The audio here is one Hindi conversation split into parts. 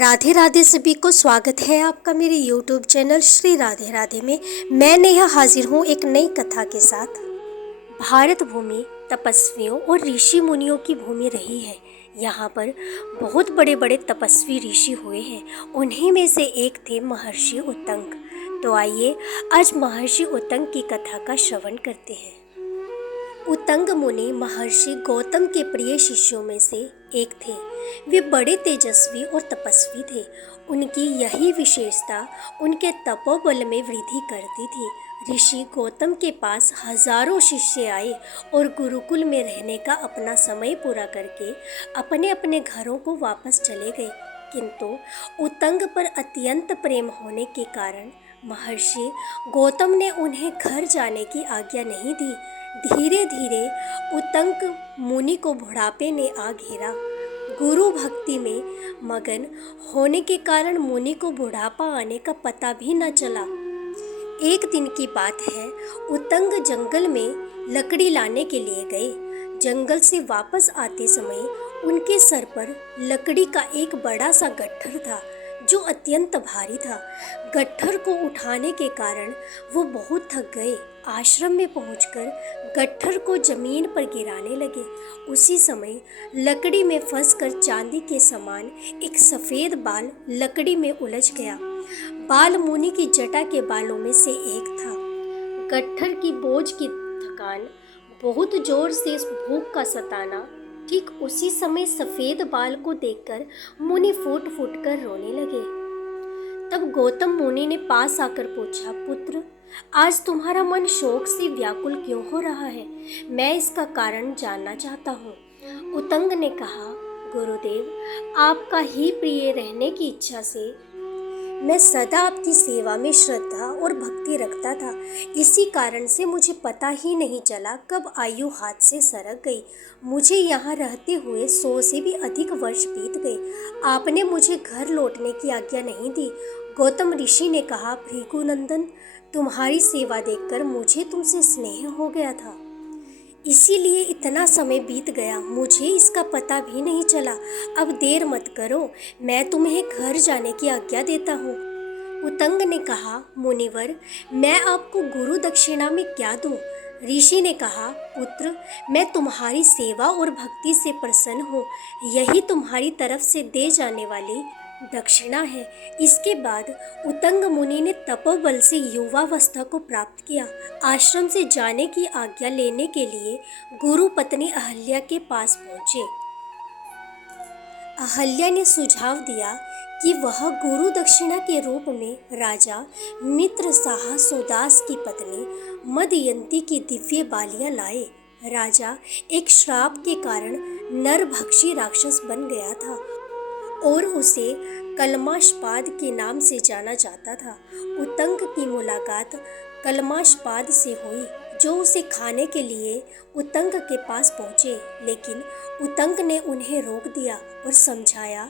राधे राधे सभी को स्वागत है आपका मेरे YouTube चैनल श्री राधे राधे में। मैं नेहा हाजिर हूँ एक नई कथा के साथ। भारत भूमि तपस्वियों और ऋषि मुनियों की भूमि रही है। यहाँ पर बहुत बड़े बड़े तपस्वी ऋषि हुए हैं। उन्हीं में से एक थे महर्षि उत्तंग। तो आइए आज महर्षि उत्तंग की कथा का श्रवण करते हैं। उत्तंग मुनि महर्षि गौतम के प्रिय शिष्यों में से एक थे। वे बड़े तेजस्वी और तपस्वी थे। उनकी यही विशेषता उनके तपोबल में वृद्धि करती थी। ऋषि गौतम के पास हजारों शिष्य आए और गुरुकुल में रहने का अपना समय पूरा करके अपने अपने घरों को वापस चले गए। किंतु उत्तंग पर अत्यंत प्रेम होने के कारण महर्षि गौतम ने उन्हें घर जाने की आज्ञा नहीं दी। धीरे धीरे उत्तंग मुनि को बुढ़ापे ने आ घेरा। गुरु भक्ति में मगन होने के कारण मुनि को बुढ़ापा आने का पता भी न चला। एक दिन की बात है, उत्तंग जंगल में लकड़ी लाने के लिए गए। जंगल से वापस आते समय उनके सर पर लकड़ी का एक बड़ा सा गट्ठर था जो अत्यंत भारी था। गट्ठर को उठाने के कारण वो बहुत थक गए। आश्रम में पहुंचकर गट्ठर को जमीन पर गिराने लगे। उसी समय लकड़ी में फंसकर चांदी के समान एक सफेद बाल लकड़ी में उलझ गया। बाल मुनि की जटा के बालों में से एक था। गट्ठर की बोझ की थकान, बहुत जोर से भूख का सताना, ठीक उसी समय सफेद बाल को देखकर मुनि फूट फूट कर रोने लगे। तब गौतम मुनि ने पास आकर पूछा, पुत्र, आज तुम्हारा मन शोक से व्याकुल क्यों हो रहा है? मैं इसका कारण जानना चाहता हूँ। उत्तंग ने कहा, गुरुदेव, आपका ही प्रिय रहने की इच्छा से मैं सदा आपकी सेवा में श्रद्धा और भक्ति रखता था। इसी कारण से मुझे पता ही नहीं चला कब आयु हाथ से सरक गई। मुझे यहाँ रहते हुए 100 से भी अधिक वर्ष बीत गए। आपने मुझे घर लौटने की आज्ञा नहीं दी। गौतम ऋषि ने कहा, भृगुनंदन, तुम्हारी सेवा देखकर मुझे तुमसे स्नेह हो गया था, इसीलिए इतना समय बीत गया, मुझे इसका पता भी नहीं चला। अब देर मत करो, मैं तुम्हें घर जाने की आज्ञा देता हूँ। उत्तंग ने कहा, मुनिवर, मैं आपको गुरु दक्षिणा में क्या दूँ? ऋषि ने कहा, पुत्र, मैं तुम्हारी सेवा और भक्ति से प्रसन्न हूँ। यही तुम्हारी तरफ से दे जाने वाली दक्षिणा है। इसके बाद उत्तंग मुनि ने तपोबल से युवावस्था को प्राप्त किया। आश्रम से जाने की आज्ञा लेने के लिए गुरु पत्नी अहल्या के पास पहुँचे। अहल्या ने सुझाव दिया कि वह गुरु दक्षिणा के रूप में राजा मित्र साहा सुदास की पत्नी मदयंती की दिव्य बालियां लाए। राजा एक श्राप के कारण नरभक्षी राक्षस बन गया था और उसे कलमाशपाद के नाम से जाना जाता था। उत्तंग की मुलाकात कलमाशपाद से हुई, जो उसे खाने के लिए उत्तंग के पास पहुँचे, लेकिन उत्तंग ने उन्हें रोक दिया और समझाया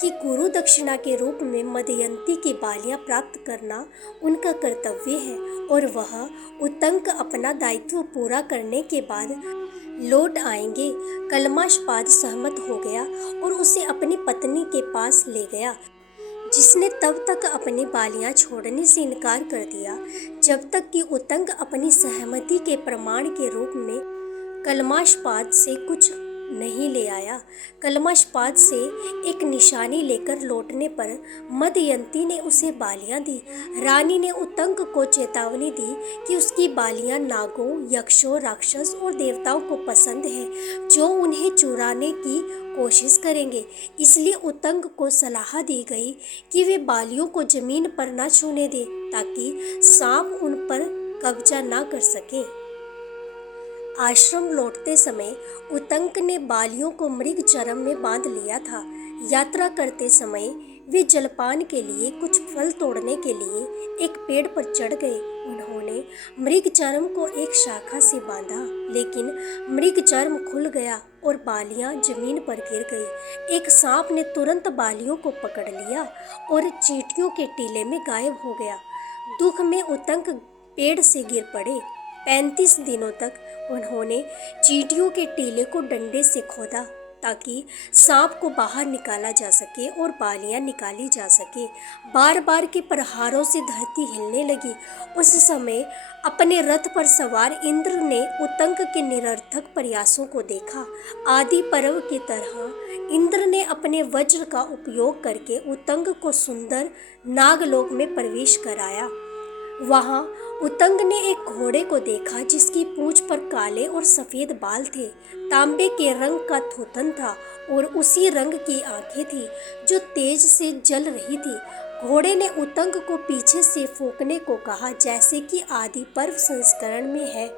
कि गुरु दक्षिणा के रूप में मदयंती की बालियां प्राप्त करना उनका कर्तव्य है और वह उत्तंग अपना दायित्व पूरा करने के बाद लौट आएंगे। कलमाशपाद सहमत हो गया और उसे अपनी पत्नी के पास ले गया, जिसने तब तक अपनी बालियां छोड़ने से इनकार कर दिया जब तक कि उत्तंग अपनी सहमति के प्रमाण के रूप में कलमाशपाद से कुछ नहीं ले आया। कलमाशपाद से एक निशानी लेकर लौटने पर मदयंती ने उसे बालियां दी। रानी ने उत्तंग को चेतावनी दी कि उसकी बालियां नागों, यक्षों, राक्षस और देवताओं को पसंद है, जो उन्हें चुराने की कोशिश करेंगे। इसलिए उत्तंग को सलाह दी गई कि वे बालियों को जमीन पर न छूने दे, ताकि सांप उन पर कब्जा न कर सके। आश्रम लौटते समय उत्तंग ने बालियों को मृग चर्म में बांध लिया था। यात्रा करते समय वे जलपान के लिए कुछ फल तोड़ने के लिए एक पेड़ पर चढ़ गए। उन्होंने मृग चर्म को एक शाखा से बांधा, लेकिन मृग चर्म खुल गया और बालियां जमीन पर गिर गई। एक सांप ने तुरंत बालियों को पकड़ लिया और चींटियों के टीले में गायब हो गया। दुख में उत्तंग पेड़ से गिर पड़े। 35 दिनों तक उन्होंने चींटियों के टीले को डंडे से खोदा, ताकि सांप को बाहर निकाला जा सके और बालियां निकाली जा सके। बार बार के प्रहारों से धरती हिलने लगी। उस समय अपने रथ पर सवार इंद्र ने उतंक के निरर्थक प्रयासों को देखा। आदि पर्व की तरह इंद्र ने अपने वज्र का उपयोग करके उतंग को सुंदर नागलोक में प्रवेश कराया। वहां उतंग ने एक घोड़े को देखा जिसकी पूंछ पर काले और सफेद बाल थे, तांबे के रंग का थोथन था और उसी रंग की आंखें थी जो तेज से जल रही थी। घोड़े ने उतंग को पीछे से फूंकने को कहा, जैसे कि आदि पर्व संस्करण में है।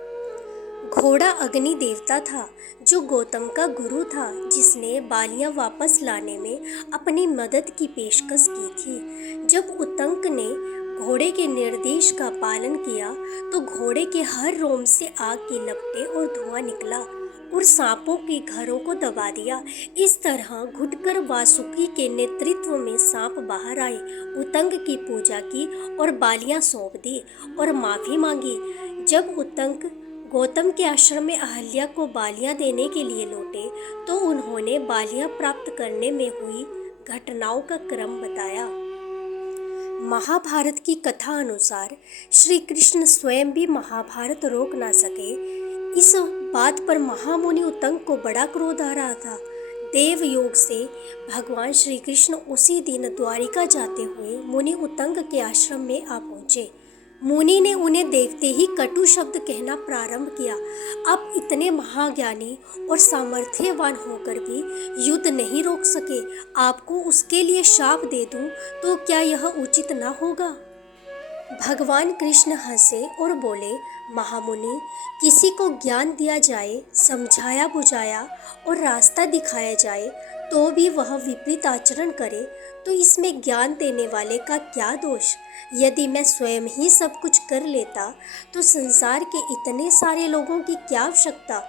घोड़ा अग्नि देवता था जो गौतम का गुरु था, जिसने बालियां वापस लाने में अपनी मदद की पेशकश की थी। जब उतंक ने घोड़े के निर्देश का पालन किया तो घोड़े के हर रोम से आग की लपटें और धुआं निकला और सांपों के घरों को दबा दिया। इस तरह घुटकर वासुकी के नेतृत्व में सांप बाहर आए, उतंग की पूजा की और बालियां सौंप दी और माफी मांगी। जब उतंग गौतम के आश्रम में अहल्या को बालियां देने के लिए लौटे तो उन्होंने बालियां प्राप्त करने में हुई घटनाओं का क्रम बताया। महाभारत की कथा अनुसार श्री कृष्ण स्वयं भी महाभारत रोक ना सके। इस बात पर महामुनि उतंग को बड़ा क्रोध आ रहा था। देव योग से भगवान श्री कृष्ण उसी दिन द्वारिका जाते हुए मुनि उतंग के आश्रम में आ पहुंचे। मुनि ने उन्हें देखते ही कटु शब्द कहना प्रारंभ किया। आप इतने महाज्ञानी और सामर्थ्यवान होकर भी युद्ध नहीं रोक सके, आपको उसके लिए शाप दे दूं तो क्या यह उचित न होगा? भगवान कृष्ण हंसे और बोले, महामुनि, किसी को ज्ञान दिया जाए, समझाया बुझाया और रास्ता दिखाया जाए तो भी वह विपरीत आचरण करे तो इसमें ज्ञान देने वाले का क्या दोष? यदि मैं स्वयं ही सब कुछ कर लेता तो संसार के इतने सारे लोगों की क्या आवश्यकता?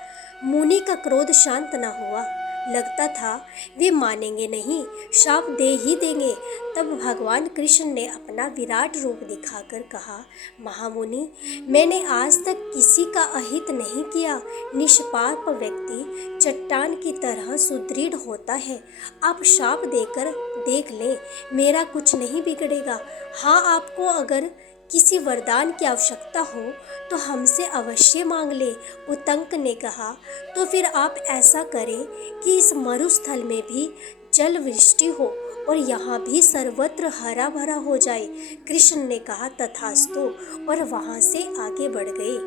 मुनि का क्रोध शांत न हुआ। लगता था वे मानेंगे नहीं, शाप दे ही देंगे। तब भगवान कृष्ण ने अपना विराट रूप दिखाकर कहा, महामुनि, मैंने आज तक किसी का अहित नहीं किया। निष्पाप व्यक्ति चट्टान की तरह सुदृढ़ होता है। आप शाप देकर देख लें, मेरा कुछ नहीं बिगड़ेगा। हाँ, आपको अगर किसी वरदान की आवश्यकता हो तो हमसे अवश्य मांग ले। उतंक ने कहा, तो फिर आप ऐसा करें कि इस मरुस्थल में भी जल वृष्टि हो और यहाँ भी सर्वत्र हरा भरा हो जाए। कृष्ण ने कहा, तथास्तु, और वहाँ से आगे बढ़ गए।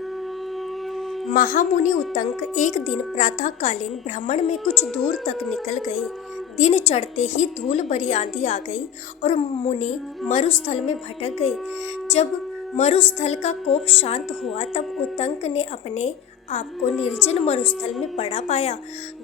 महामुनि उतंक एक दिन प्रातःकालीन भ्रमण में कुछ दूर तक निकल गए। दिन चढ़ते ही धूल भरी आंधी आ गई और मुनि मरुस्थल में भटक गए। जब मरुस्थल का कोप शांत हुआ तब उतंक ने अपने आपको निर्जन मरुस्थल में पड़ा पाया।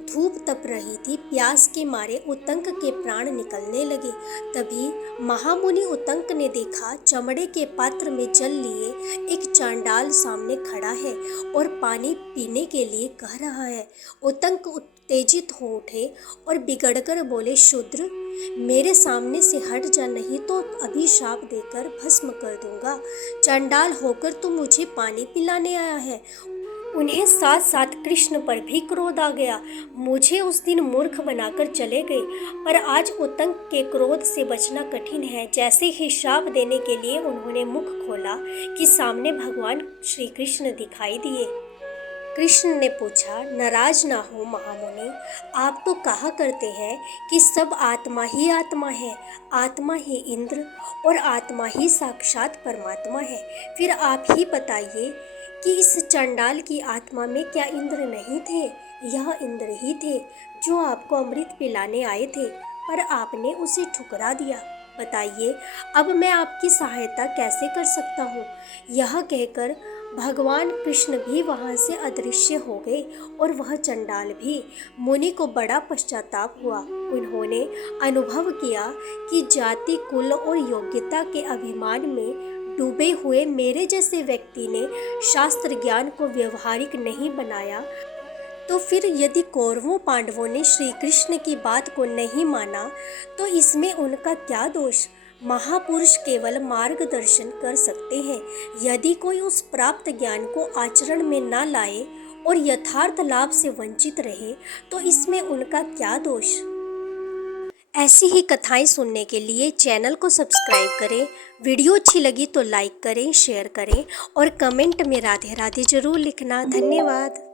धूप तप रही थी, प्यास के मारे उतंक के प्राण निकलने लगे। तभी महामुनि उतंक ने देखा, चमड़े के पात्र में जल लिए एक चांडाल सामने खड़ा है और पानी पीने के लिए कह रहा है। उतंक उत्तेजित हो उठे और बिगड़कर बोले, शूद्र, मेरे सामने से हट जा, नहीं तो अभी शाप देकर भस्म कर दूंगा। चांडाल होकर तू मुझे पानी पिलाने आया है। उन्हें साथ साथ कृष्ण पर भी क्रोध आ गया। मुझे उस दिन मूर्ख बनाकर चले गए, पर आज उतंक के क्रोध से बचना कठिन है। जैसे ही शाप देने के लिए उन्होंने मुख खोला कि सामने भगवान श्री कृष्ण दिखाई दिए। कृष्ण ने पूछा, नाराज ना हो महामुनि, आप तो कहा करते हैं कि सब आत्मा ही आत्मा है, आत्मा ही इंद्र और आत्मा ही साक्षात परमात्मा है। फिर आप ही बताइए कि इस चंडाल की आत्मा में क्या इंद्र नहीं थे? यह इंद्र ही थे जो आपको अमृत पिलाने आए थे, पर आपने उसे ठुकरा दिया। बताइए, अब मैं आपकी सहायता कैसे कर सकता हूँ? यह कहकर भगवान कृष्ण भी वहाँ से अदृश्य हो गए और वह चंडाल भी। मुनि को बड़ा पश्चाताप हुआ। उन्होंने अनुभव किया कि जाति, कुल और योग्यता के अभिमान में डूबे हुए मेरे जैसे व्यक्ति ने शास्त्र ज्ञान को व्यवहारिक नहीं बनाया, तो फिर यदि कौरवों पांडवों ने श्री कृष्ण की बात को नहीं माना तो इसमें उनका क्या दोष? महापुरुष केवल मार्गदर्शन कर सकते हैं। यदि कोई उस प्राप्त ज्ञान को आचरण में न लाए और यथार्थ लाभ से वंचित रहे तो इसमें उनका क्या दोष। ऐसी ही कथाएं सुनने के लिए चैनल को सब्सक्राइब करें। वीडियो अच्छी लगी तो लाइक करें, शेयर करें और कमेंट में राधे राधे जरूर लिखना। धन्यवाद।